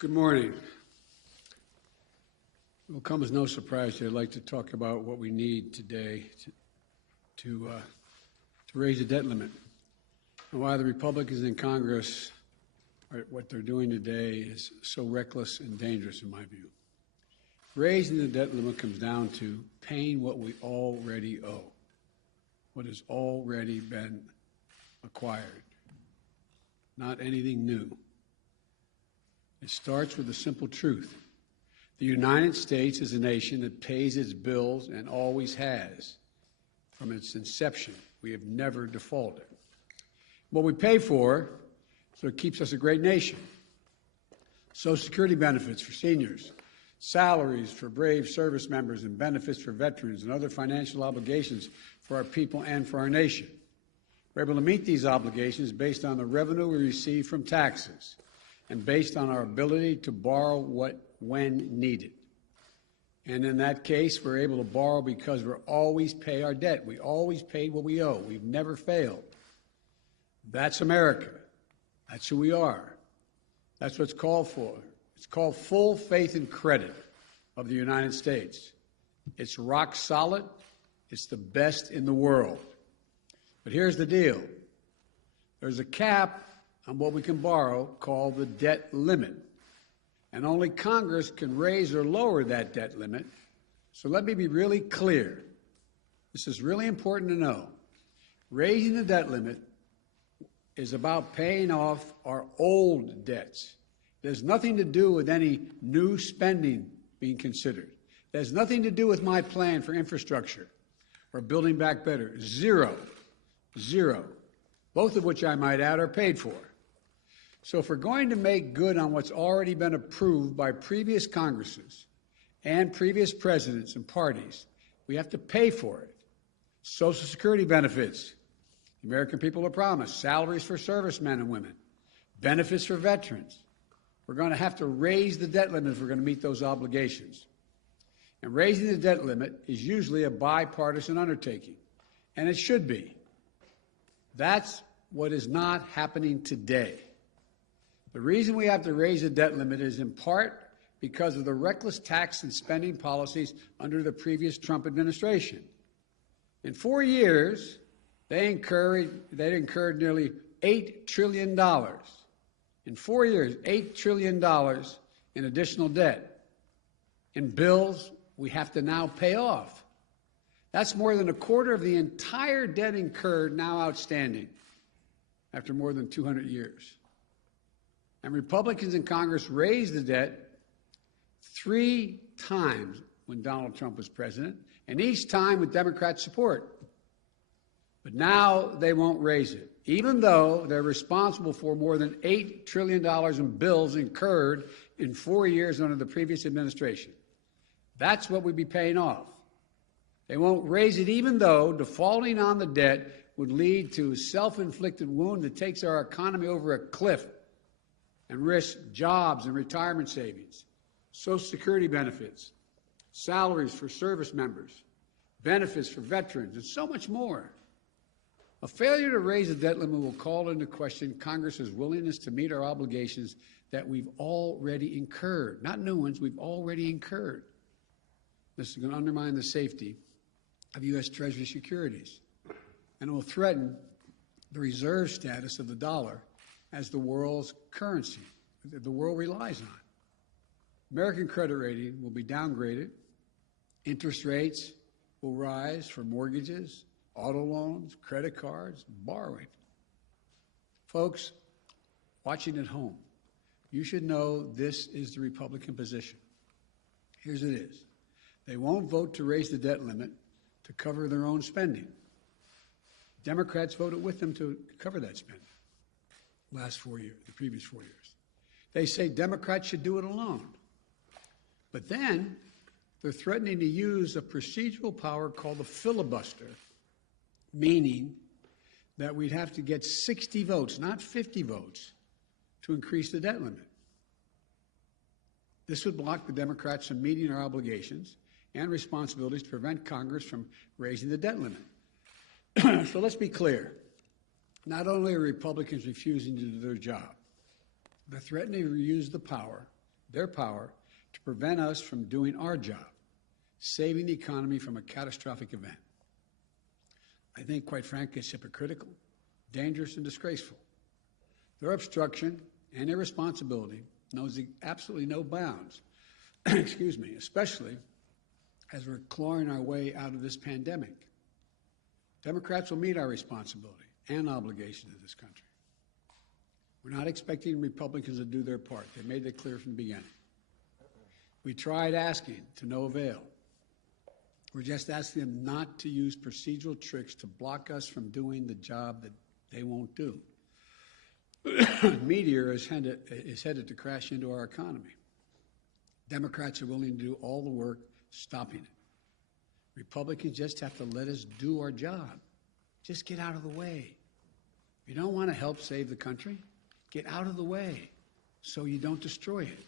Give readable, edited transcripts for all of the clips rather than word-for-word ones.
Good morning. It will come as no surprise that I'd like to talk about what we need today to raise the debt limit and why the Republicans in Congress what they're doing today is so reckless and dangerous in my view. Raising the debt limit comes down to paying what we already owe, what has already been acquired, not anything new. It starts with the simple truth. The United States is a nation that pays its bills and always has. From its inception, we have never defaulted. What we pay for is what keeps us a great nation. Social Security benefits for seniors, salaries for brave service members, and benefits for veterans, and other financial obligations for our people and for our nation. We're able to meet these obligations based on the revenue we receive from taxes and based on our ability to borrow when needed. And in that case, we're able to borrow because we always pay our debt. We always paid what we owe. We've never failed. That's America. That's who we are. That's what it's called for. It's called full faith and credit of the United States. It's rock solid. It's the best in the world. But here's the deal. There's a cap on what we can borrow called the debt limit. And only Congress can raise or lower that debt limit. So let me be really clear. This is really important to know. Raising the debt limit is about paying off our old debts. It has nothing to do with any new spending being considered. It has nothing to do with my plan for infrastructure or building back better. Zero. Both of which I might add are paid for. So if we're going to make good on what's already been approved by previous Congresses and previous presidents and parties, we have to pay for it. Social Security benefits, the American people are promised, salaries for servicemen and women, benefits for veterans. We're going to have to raise the debt limit if we're going to meet those obligations. And raising the debt limit is usually a bipartisan undertaking, and it should be. That's what is not happening today. The reason we have to raise the debt limit is in part because of the reckless tax and spending policies under the previous Trump administration. In 4 years, they incurred nearly $8 trillion. In 4 years, $8 trillion in additional debt. In bills we have to now pay off. That's more than a quarter of the entire debt incurred now outstanding after more than 200 years. And Republicans in Congress raised the debt 3 times when Donald Trump was president, and each time with Democrat support. But now they won't raise it, even though they're responsible for more than $8 trillion in bills incurred in 4 years under the previous administration. That's what we'd be paying off. They won't raise it even though defaulting on the debt would lead to a self-inflicted wound that takes our economy over a cliff and risks jobs and retirement savings, Social Security benefits, salaries for service members, benefits for veterans, and so much more. A failure to raise the debt limit will call into question Congress's willingness to meet our obligations that we've already incurred. Not new ones, we've already incurred. This is going to undermine the safety of U.S. Treasury securities, and it will threaten the reserve status of the dollar as the world's currency that the world relies on. American credit rating will be downgraded. Interest rates will rise for mortgages, auto loans, credit cards, borrowing. Folks, watching at home, you should know this is the Republican position. Here's it is. They won't vote to raise the debt limit to cover their own spending. Democrats voted with them to cover that spending the previous 4 years. They say Democrats should do it alone. But then they're threatening to use a procedural power called the filibuster, meaning that we'd have to get 60 votes, not 50 votes, to increase the debt limit. This would block the Democrats from meeting our obligations and responsibilities to prevent Congress from raising the debt limit. So let's be clear. Not only are Republicans refusing to do their job, they're threatening to use the power their power to prevent us from doing our job, saving the economy from a catastrophic event. I think, quite frankly, it's hypocritical, dangerous, and disgraceful. Their obstruction and irresponsibility knows absolutely no bounds, excuse me, especially as we're clawing our way out of this pandemic. Democrats will meet our responsibility and obligation to this country. We're not expecting Republicans to do their part. They made that clear from the beginning. We tried asking to no avail. We're just asking them not to use procedural tricks to block us from doing the job that they won't do. Meteor is headed to crash into our economy. Democrats are willing to do all the work stopping it. Republicans just have to let us do our job. Just get out of the way. If you don't want to help save the country, get out of the way so you don't destroy it.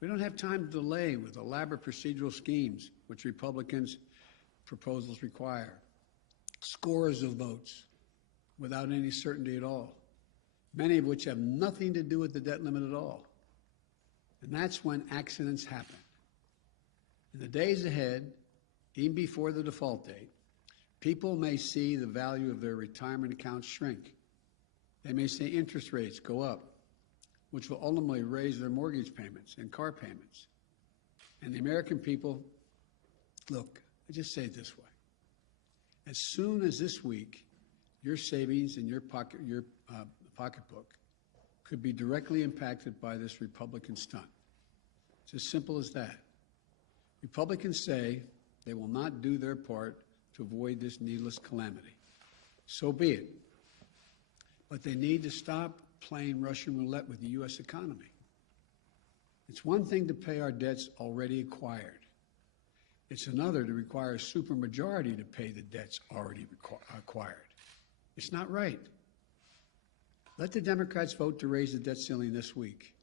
We don't have time to delay with elaborate procedural schemes, which Republicans' proposals require. Scores of votes without any certainty at all, many of which have nothing to do with the debt limit at all. And that's when accidents happen. In the days ahead, even before the default date, people may see the value of their retirement accounts shrink. They may see interest rates go up, which will ultimately raise their mortgage payments and car payments. And the American people, look, I just say it this way. As soon as this week, your savings in your pocketbook could be directly impacted by this Republican stunt. It's as simple as that. Republicans say they will not do their part to avoid this needless calamity. So be it. But they need to stop playing Russian roulette with the U.S. economy. It's one thing to pay our debts already acquired. It's another to require a supermajority to pay the debts already acquired. It's not right. Let the Democrats vote to raise the debt ceiling this week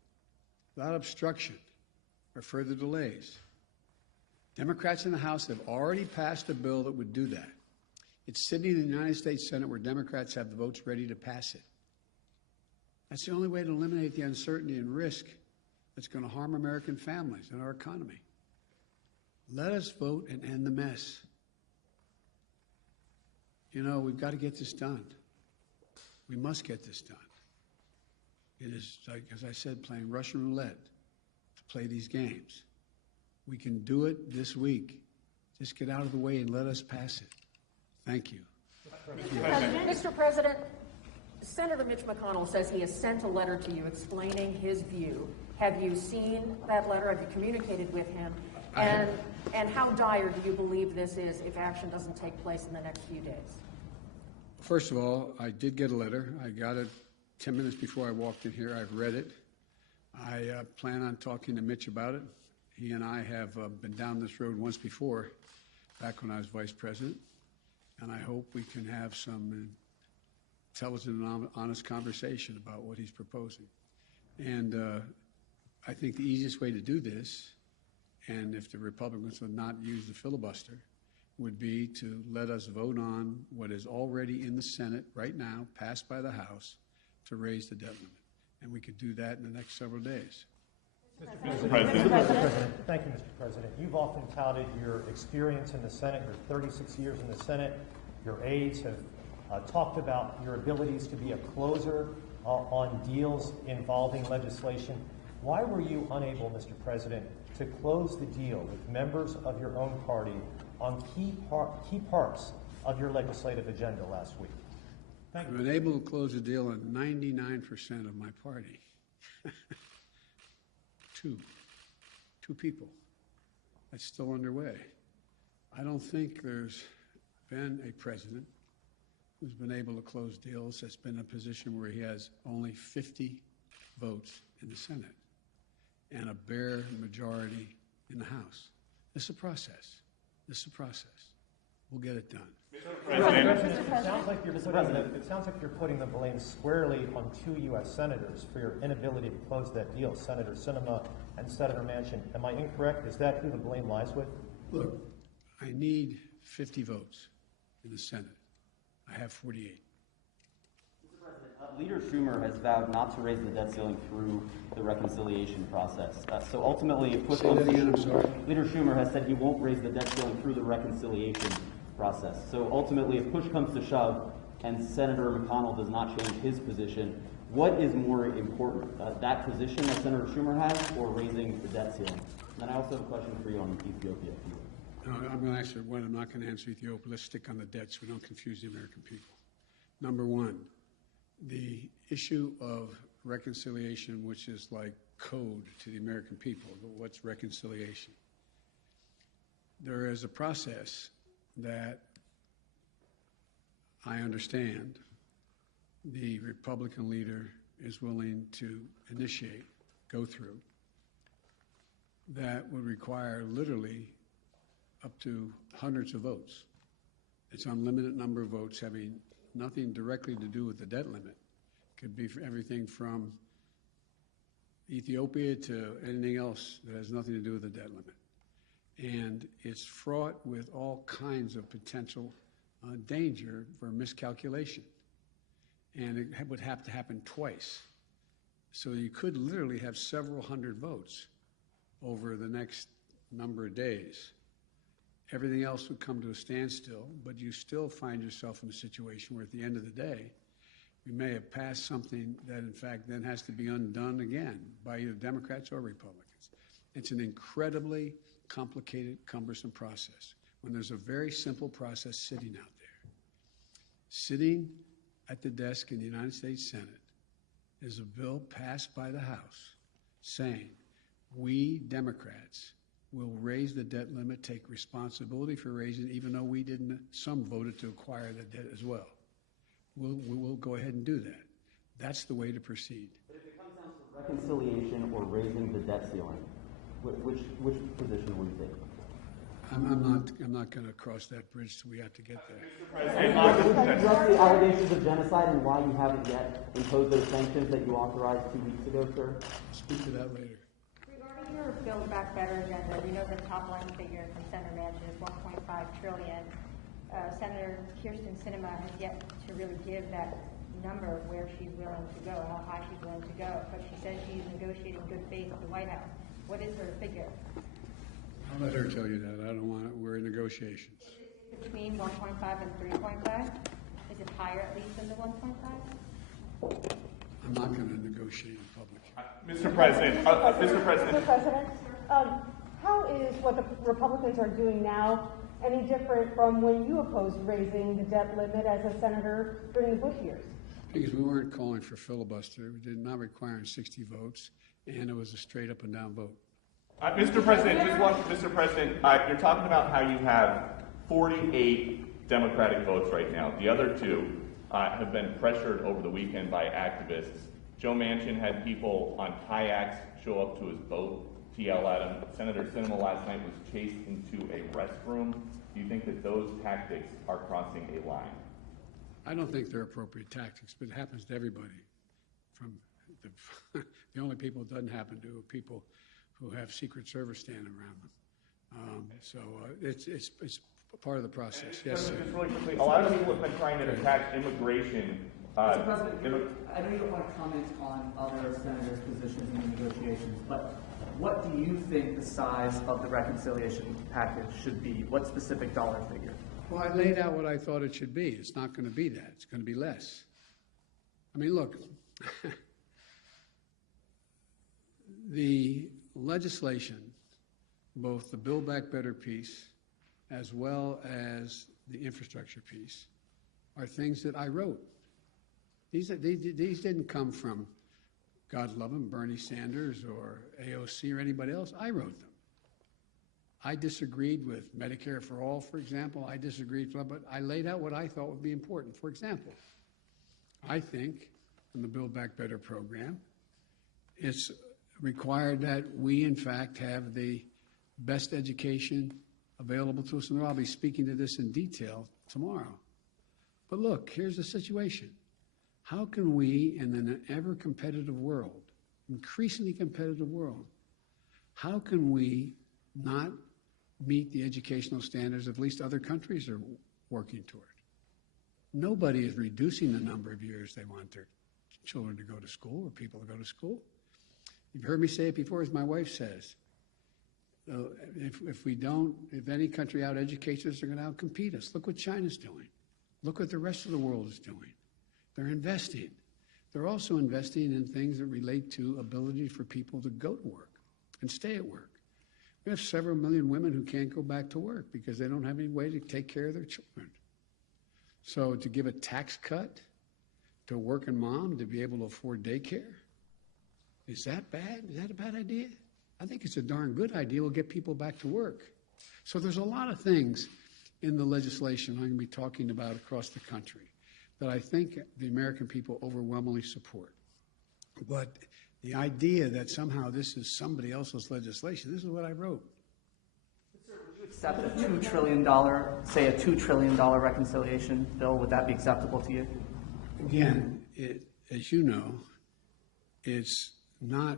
without obstruction or further delays. Democrats in the House have already passed a bill that would do that. It's sitting in the United States Senate where Democrats have the votes ready to pass it. That's the only way to eliminate the uncertainty and risk that's going to harm American families and our economy. Let us vote and end the mess. You know, we've got to get this done. We must get this done. It is, like, as I said, playing Russian roulette to play these games. We can do it this week. Just get out of the way and let us pass it. Thank you. Mr. President, Senator Mitch McConnell says he has sent a letter to you explaining his view. Have you seen that letter? Have you communicated with him? And how dire do you believe this is if action doesn't take place in the next few days? First of all, I did get a letter. I got it 10 minutes before I walked in here. I've read it. I plan on talking to Mitch about it. He and I have been down this road once before, back when I was vice president, and I hope we can have some intelligent and honest conversation about what he's proposing. And I think the easiest way to do this, and if the Republicans would not use the filibuster, would be to let us vote on what is already in the Senate right now, passed by the House, to raise the debt limit. And we could do that in the next several days. Mr. President. Thank you, Mr. President. You've often touted your experience in the Senate, your 36 years in the Senate. Your aides have talked about your abilities to be a closer on deals involving legislation. Why were you unable, Mr. President, to close the deal with members of your own party on key parts of your legislative agenda last week? Thank you. I've been able to close a deal on 99% of my party. Two people. That's still underway. I don't think there's been a president who's been able to close deals that's been in a position where he has only 50 votes in the Senate and a bare majority in the House. This is a process. We'll get it done. It sounds like you're putting the blame squarely on two U.S. senators for your inability to close that deal, Senator Sinema and Senator Manchin. Am I incorrect? Is that who the blame lies with? Look, I need 50 votes in the Senate. I have 48. Mr. President, Leader Schumer has vowed not to raise the debt ceiling through the reconciliation process. So ultimately, if push comes to shove, Leader Schumer has said he won't raise the debt ceiling through the reconciliation process. So ultimately, if push comes to shove and Senator McConnell does not change his position, what is more important, that position that Senator Schumer has or raising the debt ceiling? And then I also have a question for you on Ethiopia. I'm going to answer one. I'm not going to answer Ethiopia. Let's stick on the debt so we don't confuse the American people. Number one, the issue of reconciliation, which is like code to the American people. What's reconciliation? There is a process that I understand the Republican leader is willing to initiate, go through, that would require literally up to hundreds of votes. It's unlimited number of votes having nothing directly to do with the debt limit. Could be for everything from Ethiopia to anything else that has nothing to do with the debt limit. And it's fraught with all kinds of potential danger for miscalculation. And it would have to happen twice. So you could literally have several hundred votes over the next number of days. Everything else would come to a standstill, but you still find yourself in a situation where at the end of the day, you may have passed something that in fact then has to be undone again by either Democrats or Republicans. It's an incredibly complicated, cumbersome process when there's a very simple process sitting out there. Sitting at the desk in the United States Senate is a bill passed by the House saying, we Democrats will raise the debt limit, take responsibility for raising it, even though we didn't, some voted to acquire the debt as well. We'll go ahead and do that. That's the way to proceed. But if it comes down to reconciliation or raising the debt ceiling, which position will you take? I'm not going to cross that bridge till we have to get there. Address the allegations of genocide and why you haven't yet imposed those sanctions that you authorized 2 weeks ago, sir? Speak to that later. Regarding your Build Back Better agenda, we know the top line figure from Senator Manchin is $1.5 trillion. Senator Kirsten Sinema has yet to really give that number of where she's willing to go, how high she's willing to go, but she says she's negotiating good faith with the White House. What is her figure? I'll let her tell you that. I don't want it. We're in negotiations. Is it between 1.5 and 3.5? Is it higher at least than the 1.5? I'm not going to negotiate in public. Mr. President, Mr. President. Mr. President, how is what the Republicans are doing now any different from when you opposed raising the debt limit as a senator during the Bush years? Because we weren't calling for filibuster. We did not require 60 votes, and it was a straight up and down vote. Mr. President, Mr. President, you're talking about how you have 48 Democratic votes right now. The other two have been pressured over the weekend by activists. Joe Manchin had people on kayaks show up to his boat to yell at him. Senator Sinema last night was chased into a restroom. Do you think that those tactics are crossing a line? I don't think they're appropriate tactics, but it happens to everybody. From the only people it doesn't happen to are people who have Secret Service standing around them. It's part of the process. Yes, sir. Just really quickly, a lot of people have been trying to attack immigration. Mr. President, I know you don't want to comment on other senators' positions in the negotiations, but what do you think the size of the reconciliation package should be? What specific dollar figure? Well, I laid out what I thought it should be. It's not going to be that. It's going to be less. I mean, look, the legislation, both the Build Back Better piece as well as the infrastructure piece, are things that I wrote. These didn't come from, God love him, Bernie Sanders or AOC or anybody else. I wrote them. I disagreed with Medicare for All, for example. I disagreed, but I laid out what I thought would be important. For example, I think in the Build Back Better program, it's required that we, in fact, have the best education available to us. And I'll be speaking to this in detail tomorrow. But look, here's the situation. How can we, in an ever-competitive world, increasingly competitive world, how can we not meet the educational standards at least other countries are working toward? Nobody is reducing the number of years they want their children to go to school or people to go to school. You've heard me say it before, as my wife says. If any country out-educates us, they're going to out-compete us. Look what China's doing. Look what the rest of the world is doing. They're investing. They're also investing in things that relate to ability for people to go to work and stay at work. We have several million women who can't go back to work because they don't have any way to take care of their children. So to give a tax cut to a working mom to be able to afford daycare, is that bad? Is that a bad idea? I think it's a darn good idea. We'll get people back to work. So there's a lot of things in the legislation I'm going to be talking about across the country that I think the American people overwhelmingly support. But the idea that somehow this is somebody else's legislation, this is what I wrote. Sir, would you accept a $2 trillion, say a $2 trillion reconciliation bill? Would that be acceptable to you? Again, as you know, it's not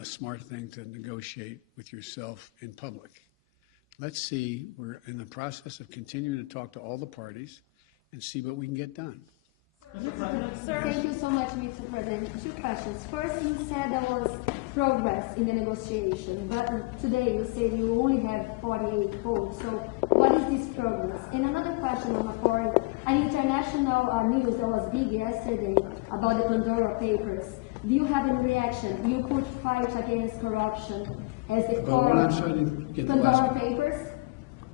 a smart thing to negotiate with yourself in public. Let's see, we're in the process of continuing to talk to all the parties and see what we can get done. Thank you so much, Mr. President. Two questions. First, you said there was progress in the negotiation, but today you said you only have 48 votes. So what is this progress? And another question on the foreign, an international news that was big yesterday about the Pandora Papers. Do you have any reaction? You put fight against corruption as the core of Pandora Papers.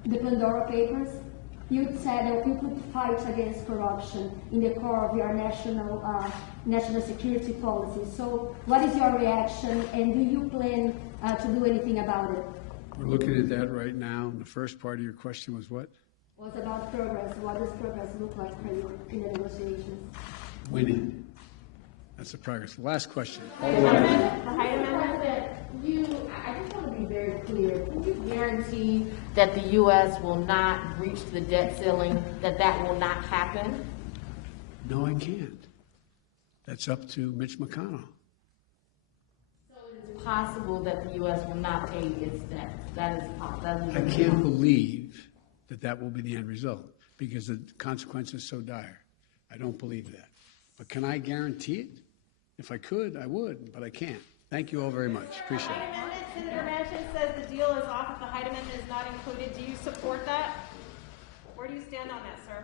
The Pandora Papers. You said that you put fight against corruption in the core of your national security policy. So what is your reaction, and do you plan to do anything about it? We're looking at that right now. And the first part of your question was what? Was about progress. What does progress look like for you in the negotiations? Winning. That's the progress. The last question. The Hyde Amendment. I just want to be very clear. Can you guarantee that the U.S. will not breach the debt ceiling, that will not happen? No, I can't. That's up to Mitch McConnell. So it is possible that the U.S. will not pay its debt. That is possible. I can't believe that will be the end result because the consequence is so dire. I don't believe that. But can I guarantee it? If I could, I would, but I can't. Thank you all very much. Appreciate it. Senator Manchin says the deal is off if the Hyde Amendment is not included. Do you support that? Where do you stand on that, sir?